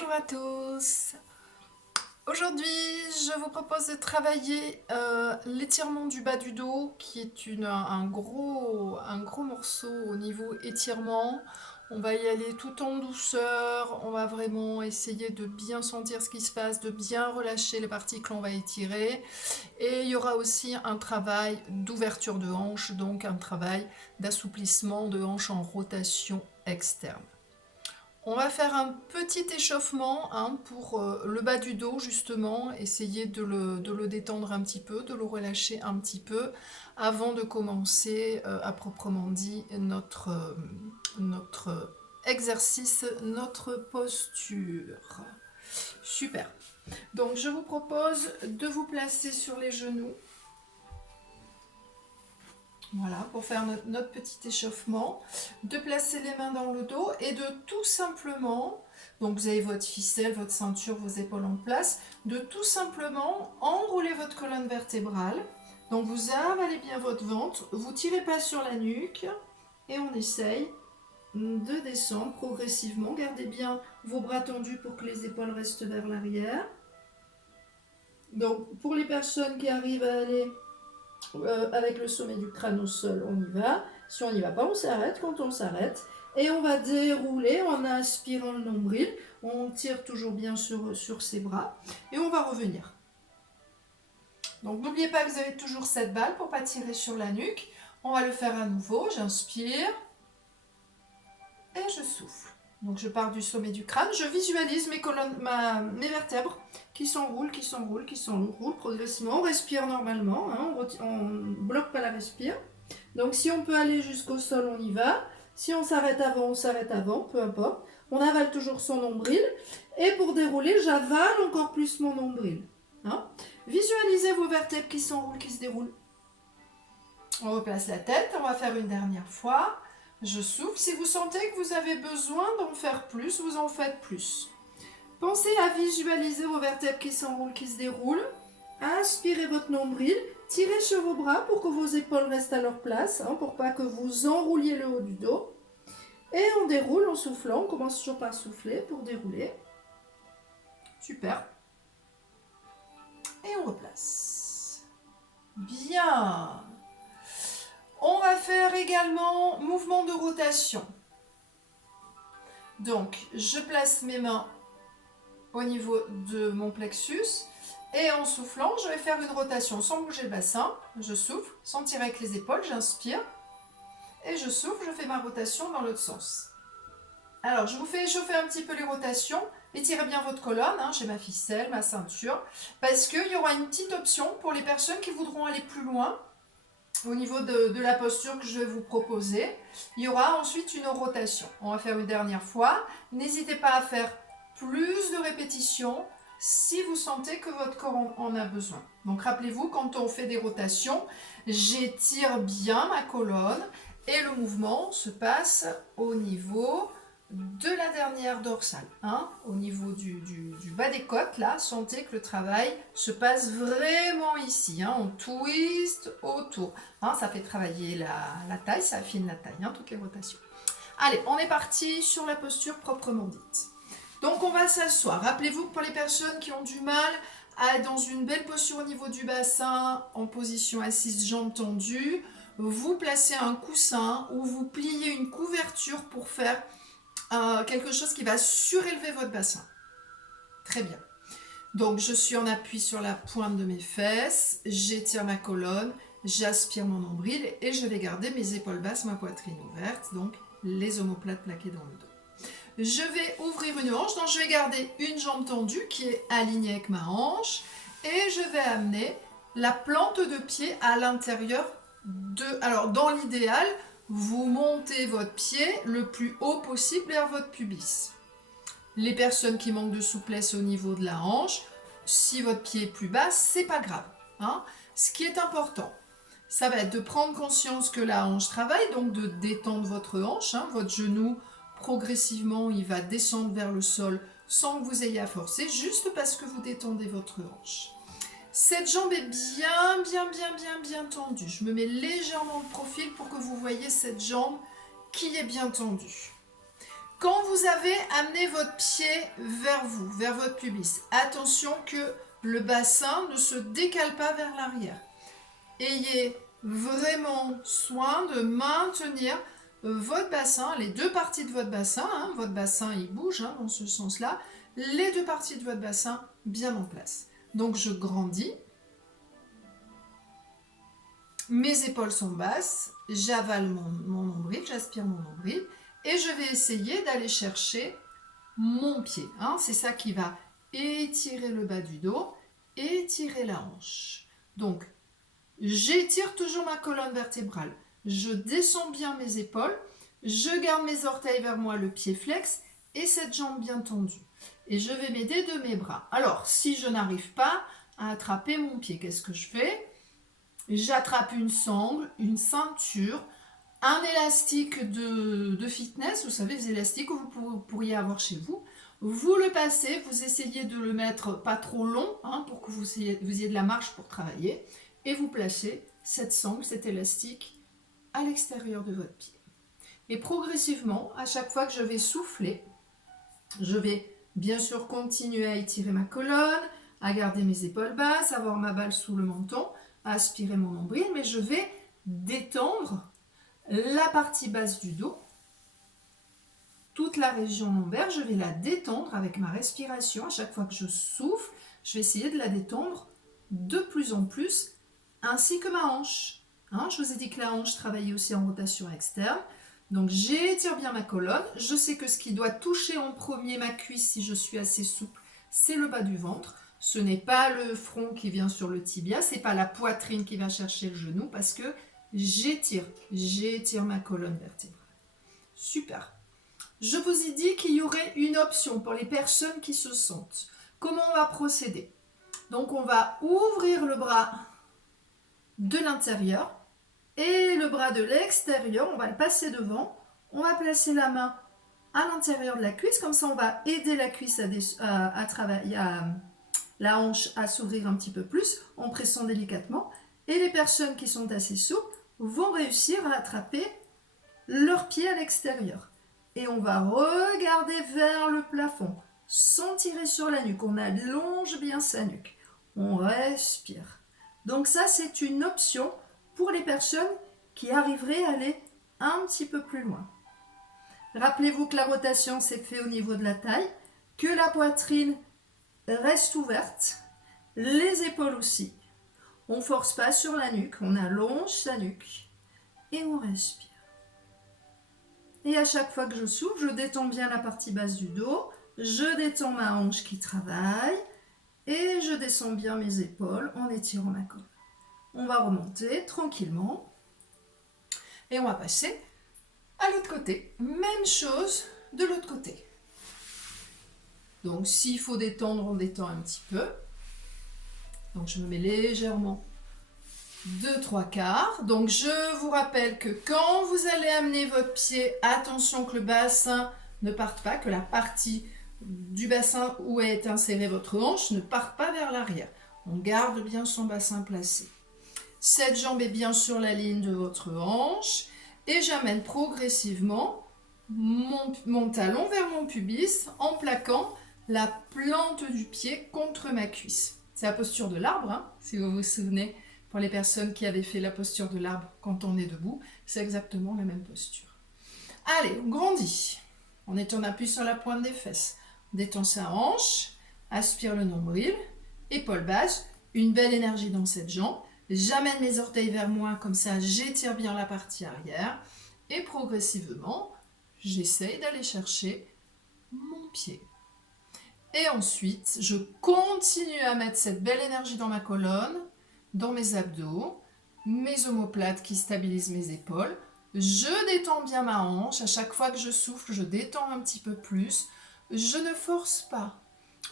Bonjour à tous. Aujourd'hui, je vous propose de travailler l'étirement du bas du dos, qui est un gros morceau au niveau étirement. On va y aller tout en douceur, on va vraiment essayer de bien sentir ce qui se passe, de bien relâcher les parties que l'on va étirer. Et il y aura aussi un travail d'ouverture de hanche, donc un travail d'assouplissement de hanche en rotation externe. On va faire un petit échauffement pour le bas du dos justement, essayer de le détendre un petit peu, de le relâcher un petit peu avant de commencer à proprement dit notre exercice, notre posture. Super. Donc je vous propose de vous placer sur les genoux. Voilà, pour faire notre petit échauffement, de placer les mains dans le dos et de tout simplement, donc vous avez votre ficelle, votre ceinture, vos épaules en place, de tout simplement enrouler votre colonne vertébrale. Donc vous avalez bien votre ventre, vous tirez pas sur la nuque et on essaye de descendre progressivement. Gardez bien vos bras tendus pour que les épaules restent vers l'arrière. Donc pour les personnes qui arrivent à aller avec le sommet du crâne au sol, on y va. Si on n'y va pas, on s'arrête quand on s'arrête. Et on va dérouler en inspirant le nombril. On tire toujours bien sur ses bras. Et on va revenir. Donc n'oubliez pas que vous avez toujours cette balle pour ne pas tirer sur la nuque. On va le faire à nouveau. J'inspire. Et je souffle. Donc je pars du sommet du crâne. Je visualise mes colonnes, mes vertèbres qui s'enroulent, qui s'enroulent, qui s'enroulent progressivement. On respire normalement, hein, on ne bloque pas la respire. Donc si on peut aller jusqu'au sol, on y va. Si on s'arrête avant, peu importe. On avale toujours son nombril. Et pour dérouler, j'avale encore plus mon nombril. Hein. Visualisez vos vertèbres qui s'enroulent, qui se déroulent. On replace la tête, on va faire une dernière fois. Je souffle. Si vous sentez que vous avez besoin d'en faire plus, vous en faites plus. Pensez à visualiser vos vertèbres qui s'enroulent, qui se déroulent. Inspirez votre nombril. Tirez sur vos bras pour que vos épaules restent à leur place, hein, pour pas que vous enrouliez le haut du dos. Et on déroule en soufflant. On commence toujours par souffler pour dérouler. Super. Et on replace. Bien. On va faire également mouvement de rotation. Donc, je place mes mains au niveau de mon plexus et en soufflant, je vais faire une rotation sans bouger le bassin. Je souffle, sans tirer avec les épaules, j'inspire et je souffle, je fais ma rotation dans l'autre sens. Alors, je vous fais échauffer un petit peu les rotations. Étirez bien votre colonne, hein, j'ai ma ficelle, ma ceinture, parce qu'il y aura une petite option pour les personnes qui voudront aller plus loin. Au niveau de la posture que je vais vous proposer, il y aura ensuite une rotation. On va faire une dernière fois. N'hésitez pas à faire plus de répétitions si vous sentez que votre corps en a besoin. Donc rappelez-vous, quand on fait des rotations, j'étire bien ma colonne et le mouvement se passe au niveau de la dernière dorsale, hein, au niveau du bas des côtes, là, sentez que le travail se passe vraiment ici, hein, on twist autour, hein, ça fait travailler la taille, ça affine la taille, hein, toutes les rotations. Allez, on est parti sur la posture proprement dite. Donc on va s'asseoir, rappelez-vous que pour les personnes qui ont du mal à être dans une belle posture au niveau du bassin, en position assise, jambes tendues, vous placez un coussin ou vous pliez une couverture pour faire quelque chose qui va surélever votre bassin. Très bien. Donc je suis en appui sur la pointe de mes fesses, j'étire ma colonne, j'aspire mon nombril et je vais garder mes épaules basses, ma poitrine ouverte, donc les omoplates plaquées dans le dos. Je vais ouvrir une hanche, donc je vais garder une jambe tendue qui est alignée avec ma hanche et je vais amener la plante de pied à l'intérieur de... Alors dans l'idéal, vous montez votre pied le plus haut possible vers votre pubis. Les personnes qui manquent de souplesse au niveau de la hanche, si votre pied est plus bas, c'est pas grave. Hein. Ce qui est important, ça va être de prendre conscience que la hanche travaille, donc de détendre votre hanche, hein, votre genou progressivement, il va descendre vers le sol sans que vous ayez à forcer, juste parce que vous détendez votre hanche. Cette jambe est bien tendue. Je me mets légèrement de profil pour que vous voyez cette jambe qui est bien tendue. Quand vous avez amené votre pied vers vous, vers votre pubis, attention que le bassin ne se décale pas vers l'arrière. Ayez vraiment soin de maintenir votre bassin, les deux parties de votre bassin, hein, votre bassin il bouge hein, dans ce sens-là, les deux parties de votre bassin bien en place. Donc je grandis, mes épaules sont basses, j'avale mon nombril, j'aspire mon nombril et je vais essayer d'aller chercher mon pied. Hein. C'est ça qui va étirer le bas du dos, étirer la hanche. Donc j'étire toujours ma colonne vertébrale, je descends bien mes épaules, je garde mes orteils vers moi, le pied flex et cette jambe bien tendue. Et je vais m'aider de mes bras. Alors, si je n'arrive pas à attraper mon pied, qu'est-ce que je fais? J'attrape une sangle, une ceinture, un élastique de fitness, vous savez, les élastiques que vous pourriez avoir chez vous. Vous le passez, vous essayez de le mettre pas trop long hein, pour que vous ayez de la marge pour travailler. Et vous placez cette sangle, cet élastique à l'extérieur de votre pied. Et progressivement, à chaque fois que je vais souffler, je vais bien sûr continuer à étirer ma colonne, à garder mes épaules basses, avoir ma balle sous le menton, à aspirer mon nombril, mais je vais détendre la partie basse du dos, toute la région lombaire, je vais la détendre avec ma respiration. À chaque fois que je souffle, je vais essayer de la détendre de plus en plus, ainsi que ma hanche. Hein, je vous ai dit que la hanche travaillait aussi en rotation externe. Donc j'étire bien ma colonne. Je sais que ce qui doit toucher en premier ma cuisse, si je suis assez souple, c'est le bas du ventre. Ce n'est pas le front qui vient sur le tibia, ce n'est pas la poitrine qui va chercher le genou, parce que j'étire ma colonne vertébrale. Super. Je vous ai dit qu'il y aurait une option pour les personnes qui se sentent. Comment on va procéder? Donc on va ouvrir le bras de l'intérieur et le bras de l'extérieur, on va le passer devant. On va placer la main à l'intérieur de la cuisse, comme ça on va aider la cuisse à travailler, la hanche à s'ouvrir un petit peu plus en pressant délicatement. Et les personnes qui sont assez souples vont réussir à attraper leurs pieds à l'extérieur. Et on va regarder vers le plafond, sans tirer sur la nuque. On allonge bien sa nuque. On respire. Donc ça, c'est une option pour les personnes qui arriveraient à aller un petit peu plus loin. Rappelez-vous que la rotation s'est faite au niveau de la taille, que la poitrine reste ouverte, les épaules aussi. On ne force pas sur la nuque, on allonge sa nuque et on respire. Et à chaque fois que je souffle, je détends bien la partie basse du dos, je détends ma hanche qui travaille et je descends bien mes épaules en étirant ma colonne. On va remonter tranquillement et on va passer à l'autre côté. Même chose de l'autre côté. Donc s'il faut détendre, on détend un petit peu. Donc je me mets légèrement 2-3 quarts. Donc je vous rappelle que quand vous allez amener votre pied, attention que le bassin ne parte pas, que la partie du bassin où est insérée votre hanche ne parte pas vers l'arrière. On garde bien son bassin placé. Cette jambe est bien sur la ligne de votre hanche et j'amène progressivement mon talon vers mon pubis en plaquant la plante du pied contre ma cuisse. C'est la posture de l'arbre, hein, si vous vous souvenez, pour les personnes qui avaient fait la posture de l'arbre quand on est debout, c'est exactement la même posture. Allez, on grandit. On est en appui sur la pointe des fesses. On détend sa hanche, aspire le nombril, épaules basses, une belle énergie dans cette jambe. J'amène mes orteils vers moi, comme ça j'étire bien la partie arrière. Et progressivement, j'essaye d'aller chercher mon pied. Et ensuite, je continue à mettre cette belle énergie dans ma colonne, dans mes abdos, mes omoplates qui stabilisent mes épaules. Je détends bien ma hanche. À chaque fois que je souffle, je détends un petit peu plus. Je ne force pas.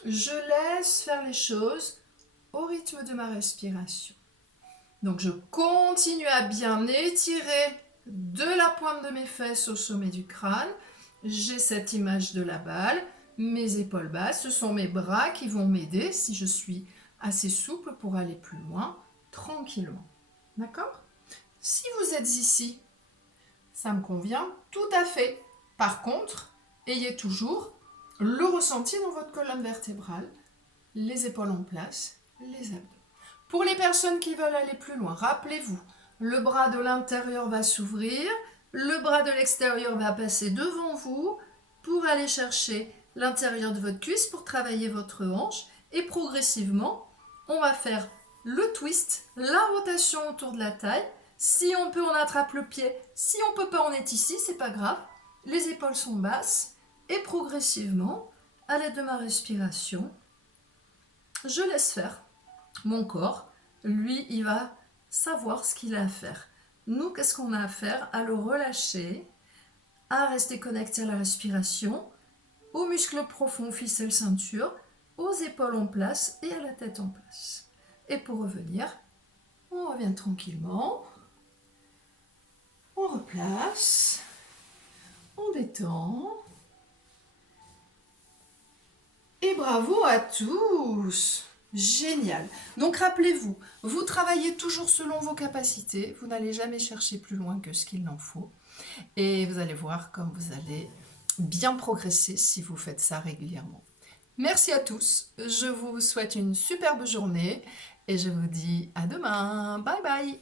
Je laisse faire les choses au rythme de ma respiration. Donc je continue à bien étirer de la pointe de mes fesses au sommet du crâne. J'ai cette image de la balle, mes épaules basses, ce sont mes bras qui vont m'aider si je suis assez souple pour aller plus loin, tranquillement. D'accord? Si vous êtes ici, ça me convient tout à fait. Par contre, ayez toujours le ressenti dans votre colonne vertébrale, les épaules en place, les abdos. Pour les personnes qui veulent aller plus loin, rappelez-vous, le bras de l'intérieur va s'ouvrir, le bras de l'extérieur va passer devant vous pour aller chercher l'intérieur de votre cuisse pour travailler votre hanche et progressivement, on va faire le twist, la rotation autour de la taille. Si on peut, on attrape le pied. Si on peut pas, on est ici, c'est pas grave. Les épaules sont basses et progressivement, à l'aide de ma respiration, je laisse faire. Mon corps, lui, il va savoir ce qu'il a à faire. Nous, qu'est-ce qu'on a à faire? À le relâcher, à rester connecté à la respiration, aux muscles profonds, ficelles, ceinture, aux épaules en place et à la tête en place. Et pour revenir, on revient tranquillement, on replace, on détend. Et bravo à tous! Génial! Donc rappelez-vous, vous travaillez toujours selon vos capacités, vous n'allez jamais chercher plus loin que ce qu'il en faut. Et vous allez voir comme vous allez bien progresser si vous faites ça régulièrement. Merci à tous, je vous souhaite une superbe journée et je vous dis à demain. Bye bye!